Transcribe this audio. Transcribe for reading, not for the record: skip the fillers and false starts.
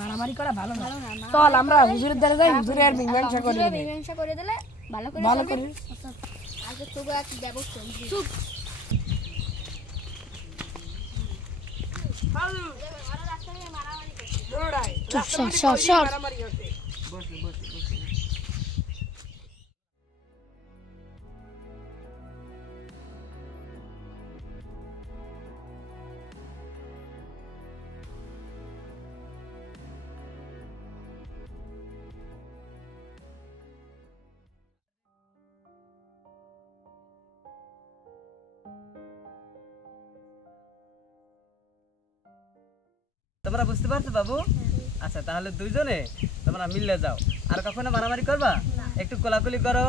মারামারি করা ভালো না। চল আমরা হুজুরের দ্বারা যাই, হুজুরের মীমাংসা করে দিই। মীমাংসা করে দিলে ভালো করে ভালো করে আগে তোকে এক ব্যবস্থা চুপ মারামারি হচ্ছে। তোমরা বুঝতে পারছো বাবু? আচ্ছা তাহলে দুইজনে তোমরা মিললে যাও, আর কখনো মারামারি করবা? একটু কোলাকুলি করো।